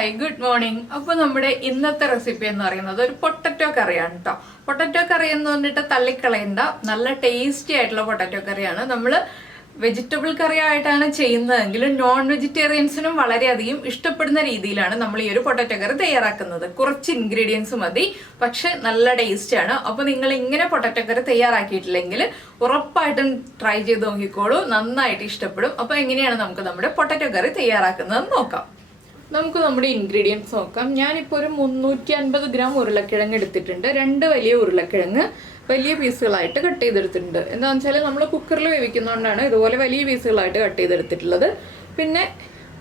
Hi good morning. അപ്പോൾ നമ്മുടെ ഇന്നത്തെ റെസിപ്പി എന്ന് പറയുന്നത് ഒരു പൊട്ടറ്റോ കറിയാണ് കേട്ടോ. പൊട്ടറ്റോ കറി എന്ന് പറഞ്ഞിട്ട് തള്ളിക്കളയേണ്ട നല്ല ടേസ്റ്റി ആയിട്ടുള്ള പൊട്ടറ്റോ കറിയാണ്. നമ്മൾ വെജിറ്റബിൾ കറി ആയിട്ടാണ് ചെയ്യുന്നതെങ്കിൽ നോൺ വെജിറ്റേറിയൻസിനും വളരെയധികം ഇഷ്ടപ്പെടുന്ന രീതിയിലാണ് നമ്മൾ ഈ ഒരു പൊട്ടറ്റോ കറി തയ്യാറാക്കുന്നത്. കുറച്ച് ഇൻഗ്രീഡിയൻസ് മതി, പക്ഷെ നല്ല ടേസ്റ്റ് ആണ്. അപ്പോൾ നിങ്ങൾ ഇങ്ങനെ പൊട്ടറ്റോ കറി തയ്യാറാക്കിയിട്ടില്ലെങ്കിൽ ഉറപ്പായിട്ടും ട്രൈ ചെയ്ത് നോക്കിക്കോളൂ, നന്നായിട്ട് ഇഷ്ടപ്പെടും. അപ്പോൾ എങ്ങനെയാണ് നമുക്ക് നമ്മുടെ പൊട്ടറ്റോ കറി തയ്യാറാക്കുന്നതെന്ന് നോക്കാം. നമുക്ക് നമ്മുടെ ഇൻഗ്രീഡിയൻസ് നോക്കാം. ഞാനിപ്പോൾ ഒരു 350 ഗ്രാം ഉരുളക്കിഴങ്ങ് എടുത്തിട്ടുണ്ട്. 2 വലിയ ഉരുളക്കിഴങ്ങ് വലിയ പീസുകളായിട്ട് കട്ട് ചെയ്തെടുത്തിട്ടുണ്ട്. എന്താണെന്ന് വെച്ചാൽ നമ്മൾ കുക്കറിൽ വേവിക്കുന്നതുകൊണ്ടാണ് ഇതുപോലെ വലിയ പീസുകളായിട്ട് കട്ട് ചെയ്തെടുത്തിട്ടുള്ളത്. പിന്നെ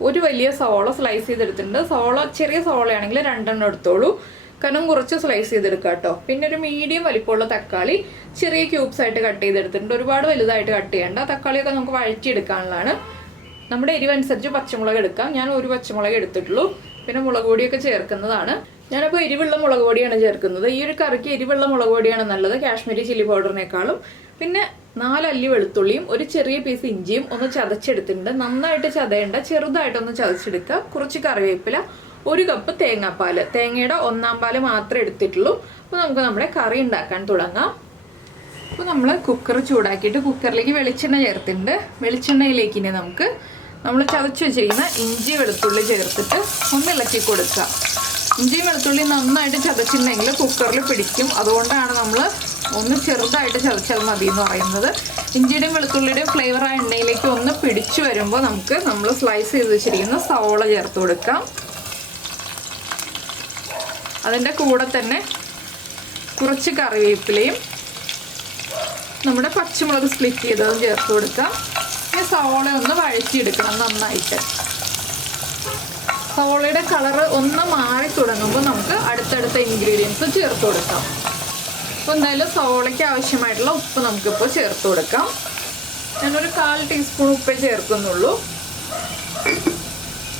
ഒരു വലിയ സവോള സ്ലൈസ് ചെയ്തെടുത്തിട്ടുണ്ട്. ചെറിയ സവോളയാണെങ്കിൽ 2 എണ്ണം എടുത്തോളൂ, കനം കുറച്ച് സ്ലൈസ് ചെയ്തെടുക്കുക കേട്ടോ. പിന്നെ ഒരു മീഡിയം വലിപ്പമുള്ള തക്കാളി ചെറിയ ക്യൂബ്സ് ആയിട്ട് കട്ട് ചെയ്തെടുത്തിട്ടുണ്ട്. ഒരുപാട് വലുതായിട്ട് കട്ട് ചെയ്യേണ്ട. തക്കാളിയൊക്കെ നമുക്ക് വഴറ്റിയെടുക്കാനുള്ളതാണ്. നമ്മുടെ എരിവനുസരിച്ച് പച്ചമുളക് എടുക്കാം. ഞാൻ ഒരു പച്ചമുളക് എടുത്തിട്ടുള്ളൂ. പിന്നെ മുളക് പൊടിയൊക്കെ ചേർക്കുന്നതാണ്. ഞാനിപ്പോൾ എരിവുള്ള മുളക് പൊടിയാണ് ചേർക്കുന്നത്. ഈ ഒരു കറിക്ക് എരിവുള്ള മുളക് പൊടിയാണ് നല്ലത്, കാശ്മീരി ചില്ലി പൗഡറിനേക്കാളും. പിന്നെ 4 അല്ലി വെളുത്തുള്ളിയും ഒരു ചെറിയ പീസ് ഇഞ്ചിയും ഒന്ന് ചതച്ചെടുത്തിട്ടുണ്ട്. നന്നായിട്ട് ചതയേണ്ട, ചെറുതായിട്ടൊന്ന് ചതച്ചെടുക്കുക. കുറച്ച് കറിവേപ്പില, 1 കപ്പ് തേങ്ങാപ്പാൽ. തേങ്ങയുടെ 1/4 പാല് മാത്രമേ എടുത്തിട്ടുള്ളൂ. അപ്പോൾ നമുക്ക് നമ്മുടെ കറി ഉണ്ടാക്കാൻ തുടങ്ങാം. അപ്പോൾ നമ്മൾ കുക്കർ ചൂടാക്കിയിട്ട് കുക്കറിലേക്ക് വെളിച്ചെണ്ണ ചേർത്തിട്ടുണ്ട്. വെളിച്ചെണ്ണയിലേക്ക് ഇനി നമ്മൾ ചതച്ച് വെച്ചിരിക്കുന്ന ഇഞ്ചി വെളുത്തുള്ളി ചേർത്തിട്ട് ഒന്ന് ഇളക്കി കൊടുക്കുക. ഇഞ്ചിയും വെളുത്തുള്ളി നന്നായിട്ട് ചതച്ചിട്ടുണ്ടെങ്കിൽ കുക്കറിൽ പിടിക്കും. അതുകൊണ്ടാണ് നമ്മൾ ഒന്ന് ചെറുതായിട്ട് ചതച്ചാൽ മതി എന്ന് പറയുന്നത്. ഇഞ്ചിയുടെയും വെളുത്തുള്ളിയുടെയും ഫ്ലേവർ ആ എണ്ണയിലേക്ക് ഒന്ന് പിടിച്ചു വരുമ്പോൾ നമ്മൾ സ്ലൈസ് ചെയ്ത് വെച്ചിരിക്കുന്ന സവോള ചേർത്ത് കൊടുക്കാം. അതിൻ്റെ കൂടെ തന്നെ കുറച്ച് കറിവേപ്പിലയും നമ്മുടെ പച്ചമുളക് സ്പ്ലിറ്റ് ചെയ്തതും ചേർത്ത് കൊടുക്കാം. ഈ സവോള ഒന്ന് വഴറ്റിയെടുക്കണം നന്നായിട്ട്. സവോളയുടെ കളറ് ഒന്ന് മാറി തുടങ്ങുമ്പോൾ നമുക്ക് അടുത്തടുത്ത ഇൻഗ്രീഡിയൻസ് ചേർത്ത് കൊടുക്കാം. അപ്പോൾ എന്തായാലും സവോളയ്ക്ക് ആവശ്യമായിട്ടുള്ള ഉപ്പ് നമുക്കിപ്പോൾ ചേർത്ത് കൊടുക്കാം. ഞാനൊരു 1/4 ടീസ്പൂൺ ഉപ്പേ ചേർക്കുന്നുള്ളൂ.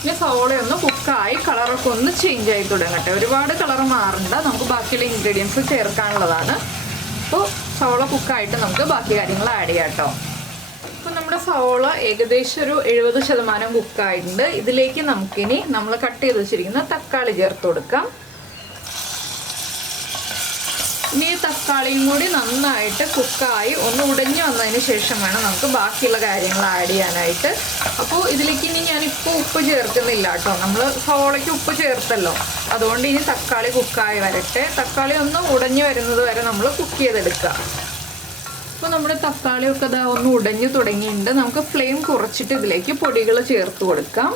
ഇനി സവോളയൊന്ന് കുക്കായി കളറൊക്കെ ഒന്ന് ചേഞ്ച് ആയി തുടങ്ങട്ടെ. ഒരുപാട് കളർ മാറണ്ട, നമുക്ക് ബാക്കിയുള്ള ഇൻഗ്രീഡിയൻസ് ചേർക്കാനുള്ളതാണ്. അപ്പോൾ സവോള കുക്കായിട്ട് നമുക്ക് ബാക്കി കാര്യങ്ങൾ ആഡ് ചെയ്യാം കേട്ടോ. അപ്പോൾ നമ്മുടെ സവോള ഏകദേശം ഒരു 70% കുക്കായിട്ടുണ്ട്. ഇതിലേക്ക് നമുക്കിനി നമ്മൾ കട്ട് ചെയ്ത് വെച്ചിരിക്കുന്ന തക്കാളി ചേർത്ത് കൊടുക്കാം. ഇനി ഈ തക്കാളിയും കൂടി നന്നായിട്ട് കുക്കായി ഒന്ന് ഉടഞ്ഞു വന്നതിന് ശേഷം വേണം നമുക്ക് ബാക്കിയുള്ള കാര്യങ്ങൾ ആഡ് ചെയ്യാനായിട്ട്. അപ്പോൾ ഇതിലേക്ക് ഇനി ഞാനിപ്പോൾ ഉപ്പ് ചേർക്കുന്നില്ല കേട്ടോ. നമ്മൾ സവോളയ്ക്ക് ഉപ്പ് ചേർത്തല്ലോ, അതുകൊണ്ട് ഇനി തക്കാളി കുക്കായി വരട്ടെ. തക്കാളി ഒന്ന് ഉടഞ്ഞു വരുന്നത് വരെ നമ്മൾ കുക്ക് ചെയ്തെടുക്കുക. അപ്പോൾ നമ്മുടെ തക്കാളിയൊക്കെ ഒന്ന് ഉടഞ്ഞു തുടങ്ങിയിട്ടുണ്ട്. നമുക്ക് ഫ്ലെയിം കുറച്ചിട്ട് ഇതിലേക്ക് പൊടികൾ ചേർത്ത് കൊടുക്കാം.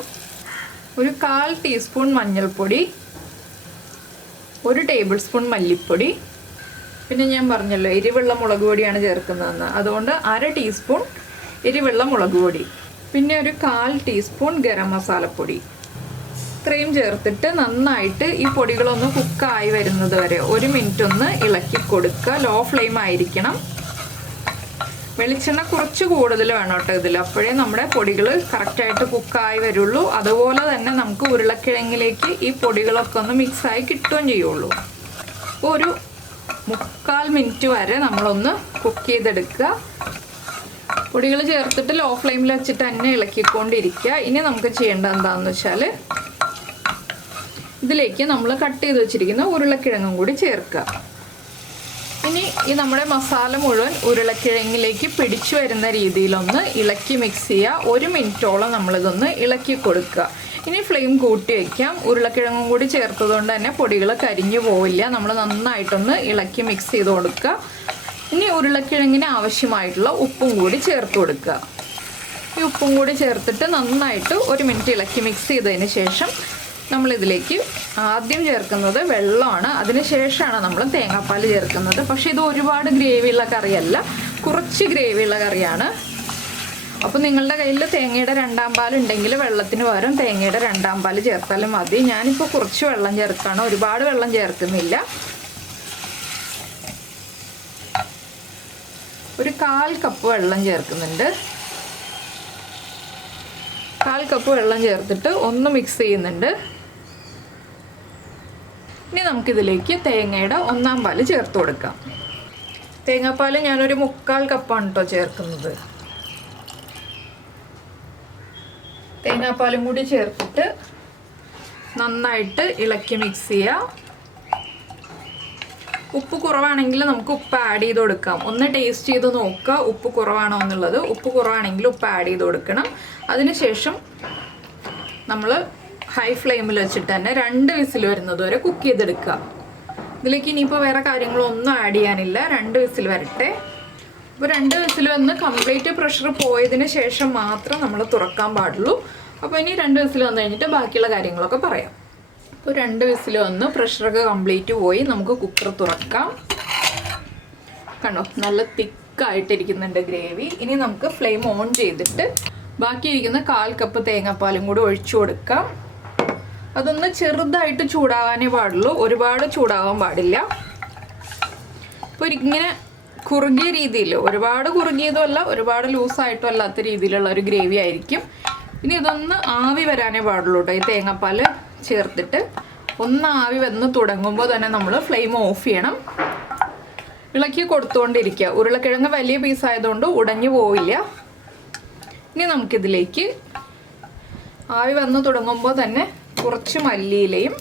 ഒരു 1/4 ടീസ്പൂൺ മഞ്ഞൾപ്പൊടി, 1 ടേബിൾ സ്പൂൺ മല്ലിപ്പൊടി, പിന്നെ ഞാൻ പറഞ്ഞല്ലോ എരിവുള്ള മുളക് പൊടിയാണ് ചേർക്കുന്നതെന്ന്, അതുകൊണ്ട് 1/2 ടീസ്പൂൺ എരിവുള്ള മുളക് പൊടി, പിന്നെ ഒരു 1/4 ടീസ്പൂൺ ഗരം മസാലപ്പൊടി. ഇത്രയും ചേർത്തിട്ട് നന്നായിട്ട് ഈ പൊടികളൊന്ന് കുക്കായി വരുന്നത് വരെ 1 മിനിറ്റ് ഒന്ന് ഇളക്കി കൊടുക്കുക. ലോ ഫ്ലെയിം ആയിരിക്കണം. വെളിച്ചെണ്ണ കുറച്ച് കൂടുതൽ വേണം കേട്ടോ ഇതിൽ, അപ്പോഴേ നമ്മുടെ പൊടികൾ കറക്റ്റായിട്ട് കുക്കായി വരുള്ളൂ. അതുപോലെ തന്നെ നമുക്ക് ഉരുളക്കിഴങ്ങിലേക്ക് ഈ പൊടികളൊക്കെ ഒന്ന് മിക്സായി കിട്ടുകയും ചെയ്യുള്ളൂ. അപ്പോൾ ഒരു 3/4 മിനിറ്റ് വരെ നമ്മളൊന്ന് കുക്ക് ചെയ്തെടുക്കുക. പൊടികൾ ചേർത്തിട്ട് ലോ ഫ്ലെയിമിൽ വെച്ചിട്ട് തന്നെ ഇളക്കിക്കൊണ്ടിരിക്കുക. ഇനി നമുക്ക് ചെയ്യേണ്ടത് എന്താണെന്ന് വെച്ചാൽ ഇതിലേക്ക് നമ്മൾ കട്ട് ചെയ്ത് വെച്ചിരിക്കുന്ന ഉരുളക്കിഴങ്ങും കൂടി ചേർക്കുക. ഇനി ഈ നമ്മുടെ മസാല മുഴുവൻ ഉരുളക്കിഴങ്ങിലേക്ക് പിടിച്ചു വരുന്ന രീതിയിലൊന്ന് ഇളക്കി മിക്സ് ചെയ്യുക. 1 മിനിറ്റോളം നമ്മളിതൊന്ന് ഇളക്കി കൊടുക്കുക. ഇനി ഫ്ലെയിം കൂട്ടി വയ്ക്കാം. ഉരുളക്കിഴങ്ങും കൂടി ചേർത്തതുകൊണ്ട് തന്നെ പൊടികൾ കരിഞ്ഞു പോവില്ല. നമ്മൾ നന്നായിട്ടൊന്ന് ഇളക്കി മിക്സ് ചെയ്ത് കൊടുക്കുക. ഇനി ഉരുളക്കിഴങ്ങിന് ആവശ്യമായിട്ടുള്ള ഉപ്പും കൂടി ചേർത്ത് കൊടുക്കുക. ഈ ഉപ്പും കൂടി ചേർത്തിട്ട് നന്നായിട്ട് 1 മിനിറ്റ് ഇളക്കി മിക്സ് ചെയ്തതിന് ശേഷം നമ്മളിതിലേക്ക് ആദ്യം ചേർക്കുന്നത് വെള്ളമാണ്. അതിന് ശേഷമാണ് നമ്മൾ തേങ്ങാപ്പാൽ ചേർക്കുന്നത്. പക്ഷേ ഇത് ഒരുപാട് ഗ്രേവിയുള്ള കറിയല്ല, കുറച്ച് ഗ്രേവിയുള്ള കറിയാണ്. അപ്പോൾ നിങ്ങളുടെ കയ്യിൽ തേങ്ങയുടെ 2/2 പാൽ ഉണ്ടെങ്കിൽ വെള്ളത്തിന് പകരം തേങ്ങയുടെ 2/2 പാൽ ചേർത്താലും മതി. ഞാനിപ്പോൾ കുറച്ച് വെള്ളം ചേർത്താണ്, ഒരുപാട് വെള്ളം ചേർക്കുന്നില്ല. ഒരു 1/4 കപ്പ് വെള്ളം ചേർക്കുന്നുണ്ട്. 1/4 കപ്പ് വെള്ളം ചേർത്തിട്ട് ഒന്ന് മിക്സ് ചെയ്യുന്നുണ്ട്. ഇനി നമുക്കിതിലേക്ക് തേങ്ങയുടെ 1/4 പാല് ചേർത്ത് കൊടുക്കാം. തേങ്ങാപ്പാൽ ഞാനൊരു 3/4 കപ്പാണ് കേട്ടോ ചേർക്കുന്നത്. തേങ്ങാപ്പാലും കൂടി ചേർത്തിട്ട് നന്നായിട്ട് ഇളക്കി മിക്സ് ചെയ്യുക. ഉപ്പ് കുറവാണെങ്കിൽ നമുക്ക് ഉപ്പ് ആഡ് ചെയ്ത് കൊടുക്കാം. ഒന്ന് ടേസ്റ്റ് ചെയ്ത് നോക്കുക ഉപ്പ് കുറവാണോ എന്നുള്ളത്. ഉപ്പ് കുറവാണെങ്കിൽ ഉപ്പ് ആഡ് ചെയ്ത് കൊടുക്കണം. അതിനുശേഷം നമ്മൾ ഹൈ ഫ്ലെയിമിൽ വെച്ചിട്ട് തന്നെ 2 വിസിൽ വരുന്നത് വരെ കുക്ക് ചെയ്തെടുക്കുക. ഇതിലേക്ക് ഇനിയിപ്പോൾ വേറെ കാര്യങ്ങളൊന്നും ആഡ് ചെയ്യാനില്ല. 2 വിസിൽ വരട്ടെ. അപ്പോൾ 2 വിസിൽ വന്ന് കംപ്ലീറ്റ് പ്രഷർ പോയതിന് ശേഷം മാത്രം നമ്മൾ തുറക്കാൻ പാടുള്ളൂ. അപ്പോൾ ഇനി 2 വിസിൽ വന്നു കഴിഞ്ഞിട്ട് ബാക്കിയുള്ള കാര്യങ്ങളൊക്കെ പറയാം. അപ്പോൾ 2 വിസിൽ വന്ന് പ്രഷറൊക്കെ കംപ്ലീറ്റ് പോയി നമുക്ക് കുക്കർ തുറക്കാം. കണ്ടോ, നല്ല തിക്കായിട്ടിരിക്കുന്നുണ്ട് ഗ്രേവി. ഇനി നമുക്ക് ഫ്ലെയിം ഓൺ ചെയ്തിട്ട് ബാക്കിയിരിക്കുന്ന 1/4 കപ്പ് തേങ്ങാപ്പാലും കൂടി ഒഴിച്ചു കൊടുക്കാം. അതൊന്ന് ചെറുതായിട്ട് ചൂടാവാനേ പാടുള്ളൂ, ഒരുപാട് ചൂടാവാൻ പാടില്ല. അപ്പോൾ ഇങ്ങനെ കുറുകിയ രീതിയിൽ, ഒരുപാട് കുറുകിയതും അല്ല ഒരുപാട് ലൂസായിട്ടും അല്ലാത്ത രീതിയിലുള്ള ഒരു ഗ്രേവി ആയിരിക്കും. ഇനി ഇതൊന്ന് ആവി വരാനേ പാടുള്ളൂ കേട്ടോ. ഈ തേങ്ങാപ്പാൽ ചേർത്തിട്ട് ഒന്ന് ആവി വന്ന് തുടങ്ങുമ്പോൾ തന്നെ നമ്മൾ ഫ്ലെയിം ഓഫ് ചെയ്യണം. ഇളക്കി കൊടുത്തുകൊണ്ടിരിക്കുക. ഉരുളക്കിഴങ്ങ് വലിയ പീസായതുകൊണ്ട് ഉടഞ്ഞു പോവില്ല. ഇനി നമുക്കിതിലേക്ക് ആവി വന്ന് തുടങ്ങുമ്പോൾ തന്നെ കുറച്ച് മല്ലിയിലയും,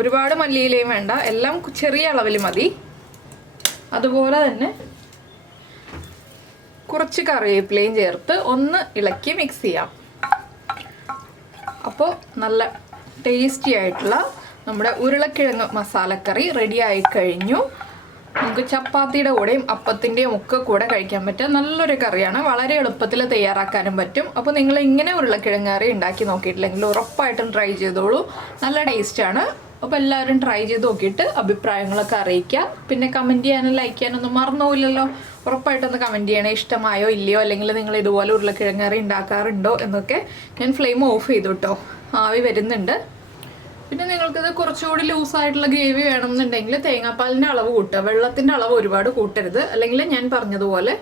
ഒരുപാട് മല്ലിയിലയും വേണ്ട, എല്ലാം ചെറിയ അളവിൽ മതി. അതുപോലെ തന്നെ കുറച്ച് കറിവേപ്പിലയും ചേർത്ത് ഒന്ന് ഇളക്കി മിക്സ് ചെയ്യാം. അപ്പോൾ നല്ല ടേസ്റ്റി ആയിട്ടുള്ള നമ്മുടെ ഉരുളക്കിഴങ്ങ് മസാലക്കറി റെഡി ആയി കഴിഞ്ഞു. നമുക്ക് ചപ്പാത്തിയുടെ കൂടെയും അപ്പത്തിൻ്റെയും ഒക്കെ കൂടെ കഴിക്കാൻ പറ്റുക നല്ലൊരു കറിയാണ്. വളരെ എളുപ്പത്തിൽ തയ്യാറാക്കാനും പറ്റും. അപ്പോൾ നിങ്ങൾ ഇങ്ങനെ ഉരുളക്കിഴങ്ങ് കറി ഉണ്ടാക്കി നോക്കിയിട്ടില്ലെങ്കിൽ ഉറപ്പായിട്ടും ട്രൈ ചെയ്തോളൂ. നല്ല ടേസ്റ്റാണ്. അപ്പോൾ എല്ലാവരും ട്രൈ ചെയ്ത് നോക്കിയിട്ട് അഭിപ്രായങ്ങളൊക്കെ അറിയിക്കുക. പിന്നെ കമൻറ്റ് ചെയ്യാനും ലൈക്ക് ചെയ്യാനൊന്നും മറന്നുപോയില്ലല്ലോ. ഉറപ്പായിട്ടൊന്ന് കമൻറ്റ് ചെയ്യണേ, ഇഷ്ടമായോ ഇല്ലയോ, അല്ലെങ്കിൽ നിങ്ങൾ ഇതുപോലെ ഉരുളക്കിഴങ്ങ് കറി ഉണ്ടാക്കാറുണ്ടോ എന്നൊക്കെ. ഞാൻ ഫ്ലെയിം ഓഫ് ചെയ്തു കേട്ടോ, ആവി വരുന്നുണ്ട്. പിന്നെ നിങ്ങൾക്കിത് കുറച്ചുകൂടി ലൂസായിട്ടുള്ള ഗ്രേവി വേണമെന്നുണ്ടെങ്കിൽ തേങ്ങാപ്പാലിൻ്റെ അളവ് കൂട്ടുക. വെള്ളത്തിൻ്റെ അളവ് ഒരുപാട് കൂട്ടരുത്. അല്ലെങ്കിൽ ഞാൻ പറഞ്ഞതുപോലെ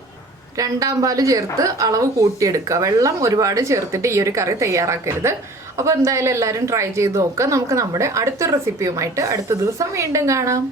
2ാം പാല് ചേർത്ത് അളവ് കൂട്ടിയെടുക്കുക. വെള്ളം ഒരുപാട് ചേർത്തിട്ട് ഈ ഒരു കറി തയ്യാറാക്കരുത്. അപ്പോൾ എന്തായാലും എല്ലാവരും ട്രൈ ചെയ്ത് നോക്കുക. നമുക്ക് നമ്മുടെ അടുത്തൊരു റെസിപ്പിയുമായിട്ട് അടുത്ത ദിവസം വീണ്ടും കാണാം.